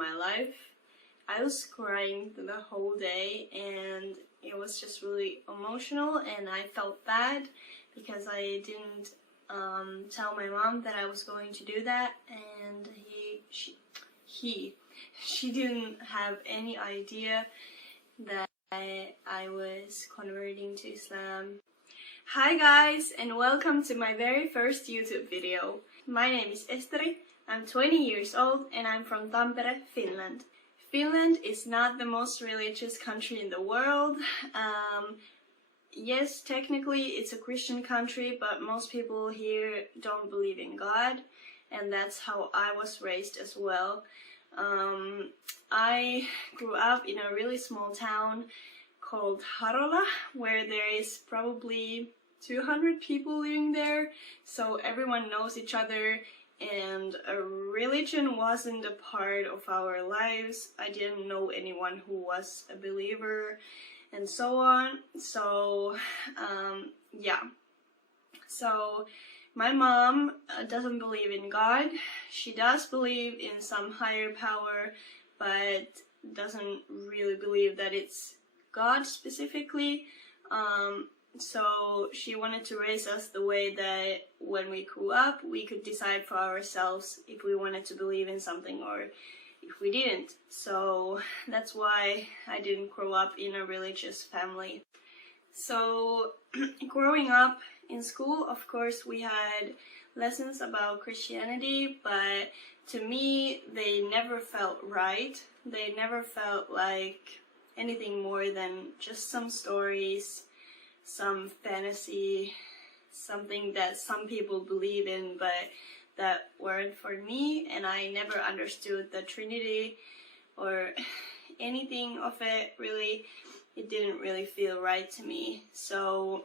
my life. I was crying the whole day, and it was just really emotional, and I felt bad because I didn't tell my mom that I was going to do that, and she didn't have any idea that I was converting to Islam. Hi guys, and welcome to my very first YouTube video. My name is Esteri, I'm 20 years old, and I'm from Tampere, Finland. Finland is not the most religious country in the world. Yes, technically it's a Christian country, but most people here don't believe in God, and that's how I was raised as well. I grew up in a really small town called Harola, where there is probably 200 people living there, so everyone knows each other, and religion wasn't a part of our lives. I didn't know anyone who was a believer and so on. So yeah, so my mom doesn't believe in God. She does believe in some higher power, but doesn't really believe that it's God specifically. So she wanted to raise us the way that when we grew up, we could decide for ourselves if we wanted to believe in something or if we didn't. So that's why I didn't grow up in a religious family. So growing up in school, of course, we had lessons about Christianity, but to me, they never felt right. They never felt like anything more than just some stories, some fantasy, something that some people believe in, but that weren't for me, and I never understood the Trinity or anything of it, really. It didn't really feel right to me. So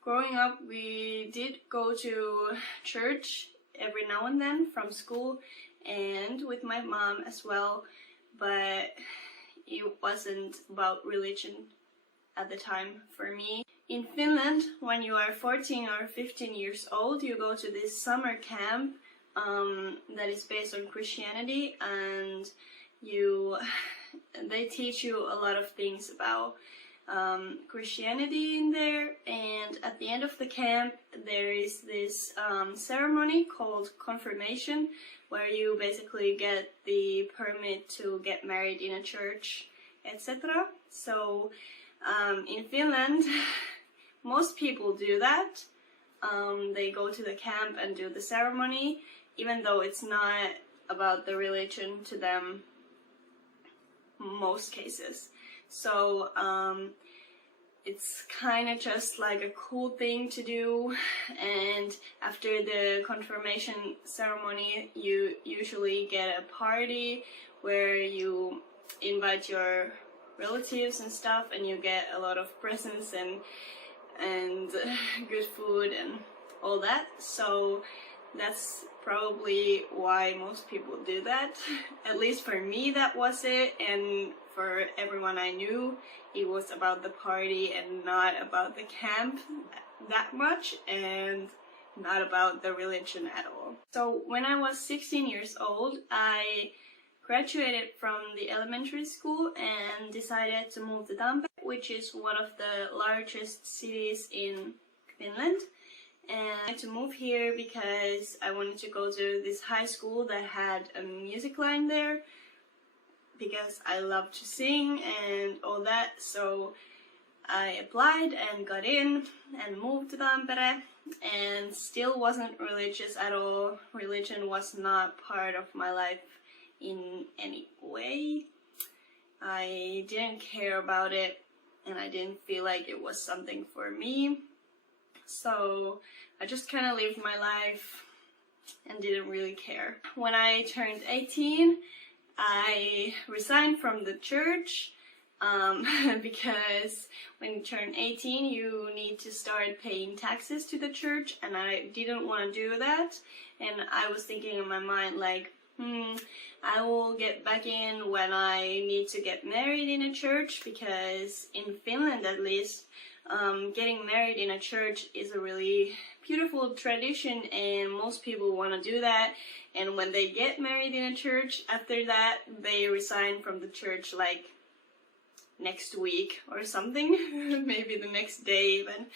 growing up, we did go to church every now and then from school and with my mom as well, but it wasn't about religion at the time for me. In Finland, when you are 14 or 15 years old, you go to this summer camp that is based on Christianity, and they teach you a lot of things about Christianity in there. And at the end of the camp, there is this ceremony called confirmation, where you basically get the permit to get married in a church, etc. So in Finland, most people do that. They go to the camp and do the ceremony, even though it's not about the religion to them, most cases. So it's kind of just like a cool thing to do, and after the confirmation ceremony, you usually get a party where you invite your relatives and stuff, and you get a lot of presents and good food and all that. So that's probably why most people do that. At least for me, that was it, and for everyone I knew, it was about the party and not about the camp that much, and not about the religion at all. So when I was 16 years old, I graduated from the elementary school and decided to move to Tampere, which is one of the largest cities in Finland. And I had to move here because I wanted to go to this high school that had a music line there, because I love to sing and all that. So I applied and got in and moved to Tampere, and still wasn't religious at all. Religion was not part of my life in any way. I didn't care about it, and I didn't feel like it was something for me. So I just kind of lived my life and didn't really care. When I turned 18, I resigned from the church because when you turn 18, you need to start paying taxes to the church, and I didn't want to do that. And I was thinking in my mind, like, I will get back in when I need to get married in a church, because in Finland at least, getting married in a church is a really beautiful tradition, and most people want to do that. And when they get married in a church, after that they resign from the church like next week or something, maybe the next day even,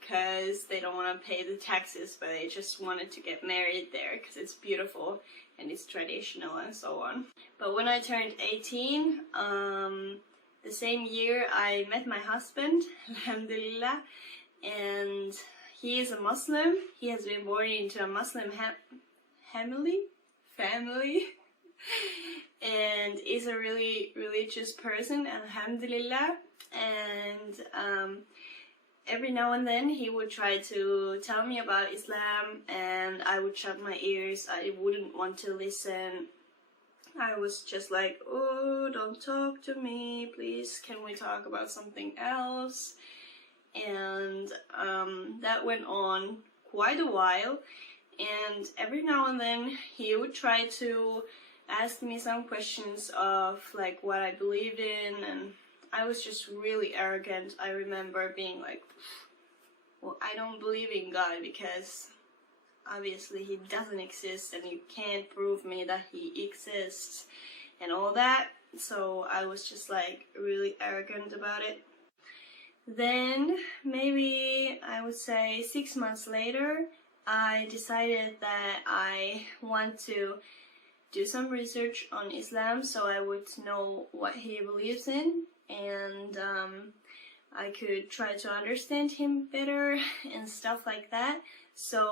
because they don't want to pay the taxes, but they just wanted to get married there because it's beautiful and it's traditional and so on. But when I turned 18, the same year I met my husband, alhamdulillah, and he is a Muslim. He has been born into a Muslim family, and is a really religious person, alhamdulillah. And every now and then he would try to tell me about Islam, and I would shut my ears. I wouldn't want to listen. I was just like, oh, don't talk to me, please, can we talk about something else? And that went on quite a while, and every now and then he would try to ask me some questions of like what I believed in, and I was just really arrogant. I remember being like, well, I don't believe in God because obviously he doesn't exist and you can't prove me that he exists and all that. So I was just like really arrogant about it. Then maybe I would say 6 months later, I decided that I want to do some research on Islam so I would know what he believes in, and I could try to understand him better and stuff like that. So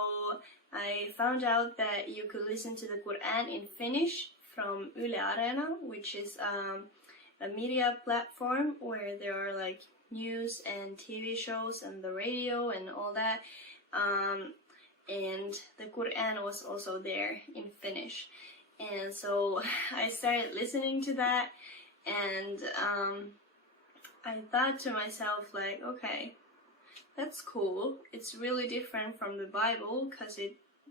I found out that you could listen to the Quran in Finnish from Yle Arena, which is a media platform where there are like news and TV shows and the radio and all that. And the Quran was also there in Finnish. And so I started listening to that, and I thought to myself like, okay, that's cool. It's really different from the Bible because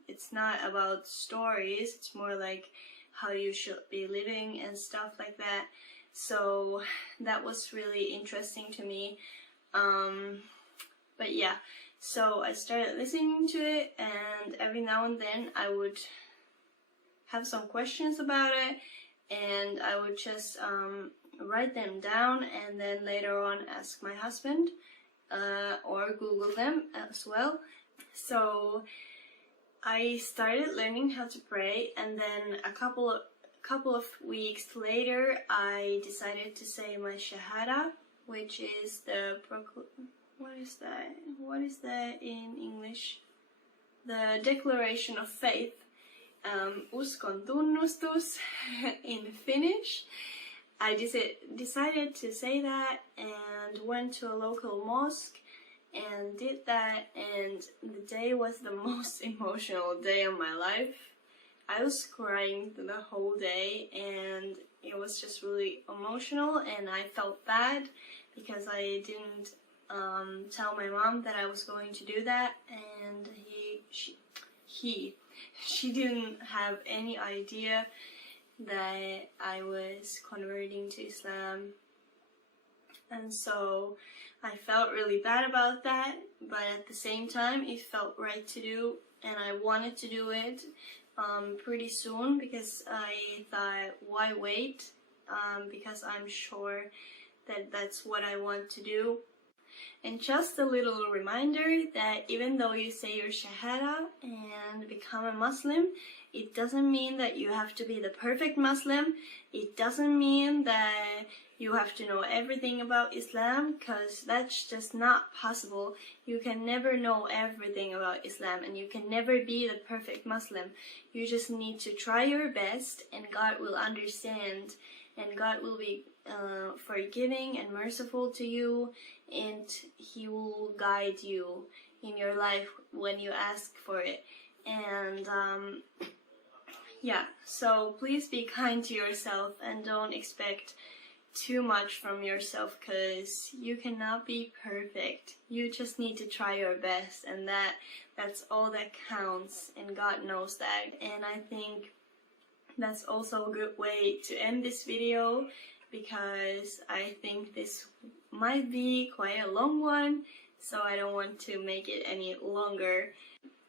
it's not about stories. It's more like how you should be living and stuff like that. So that was really interesting to me. But yeah, so I started listening to it, and every now and then I would have some questions about it, and I would just write them down, and then later on ask my husband or Google them as well. So I started learning how to pray, and then a couple of weeks later I decided to say my shahada, which is the what is that in English? The declaration of faith. Uskon tunnustus in Finnish. I decided to say that and went to a local mosque and did that, and the day was the most emotional day of my life. I was crying the whole day, and it was just really emotional, and I felt bad because I didn't tell my mom that I was going to do that, and she didn't have any idea that I was converting to Islam. And so I felt really bad about that, but at the same time it felt right to do, and I wanted to do it pretty soon because I thought, why wait? Because I'm sure that that's what I want to do. And just a little reminder that even though you say your Shahada and become a Muslim, it doesn't mean that you have to be the perfect Muslim. It doesn't mean that you have to know everything about Islam, because that's just not possible. You can never know everything about Islam, and you can never be the perfect Muslim. You just need to try your best, and God will understand, and God will be forgiving and merciful to you, and He will guide you in your life when you ask for it. And yeah, so please be kind to yourself and don't expect too much from yourself, because you cannot be perfect. You just need to try your best, and that's all that counts, and God knows that. And I think that's also a good way to end this video, because I think this might be quite a long one, so I don't want to make it any longer.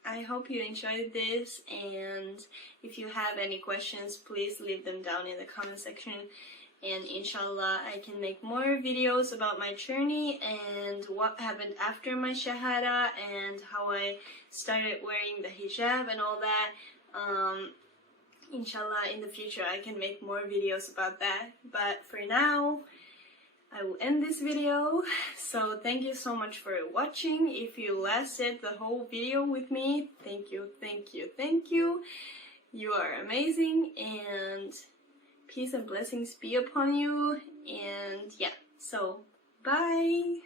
I hope you enjoyed this, and if you have any questions, please leave them down in the comment section, and inshallah I can make more videos about my journey and what happened after my shahada and how I started wearing the hijab and all that. Inshallah in the future I can make more videos about that, but for now I will end this video. So thank you so much for watching. If you lasted the whole video with me, thank you, thank you, thank you. You are amazing, and peace and blessings be upon you. And yeah, so bye.